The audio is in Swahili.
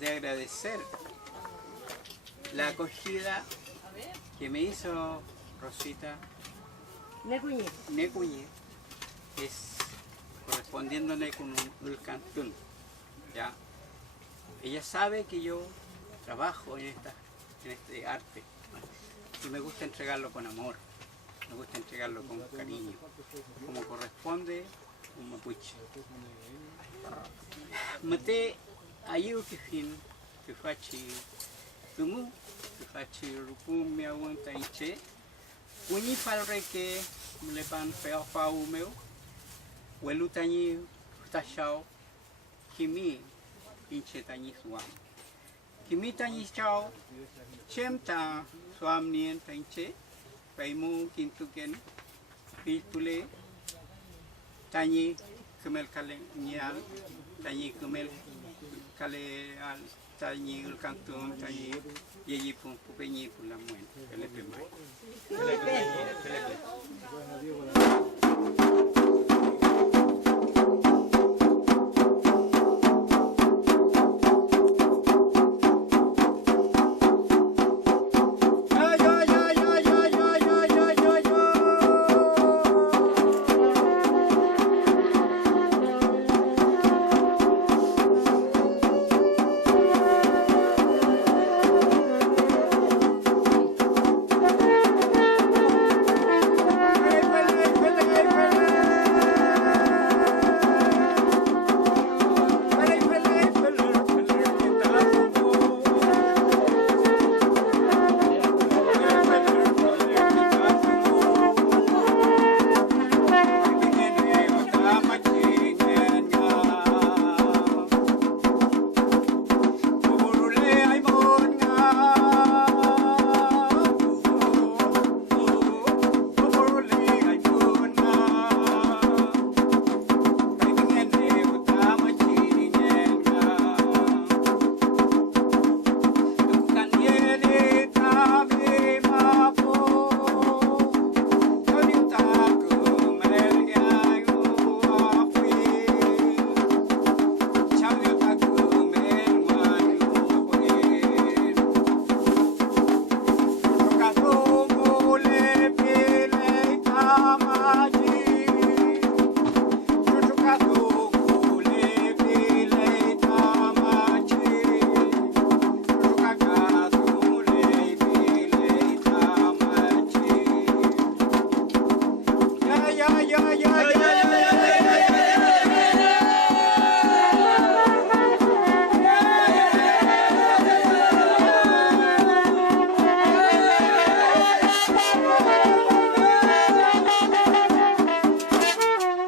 de agradecer la acogida que me hizo Rosita Necuñe, es correspondiéndole con un cantón. ¿Ya? Ella sabe que yo trabajo en este arte y me gusta entregarlo con amor, me gusta entregarlo con cariño, como corresponde un mapuche. Mate ayu kifin kifachi tumu kifachi rupum mi aguanta iche unyi falre que le pan feo fau meu welu tani tachao kimi inche tani suam kimi tani chao chemta suam nien tanche paimu kintuken pitule tani kemel kale nial tani kemel kale al tani el cantón tani yeyi pun pupeñi pun la muen kelepe mai kelepe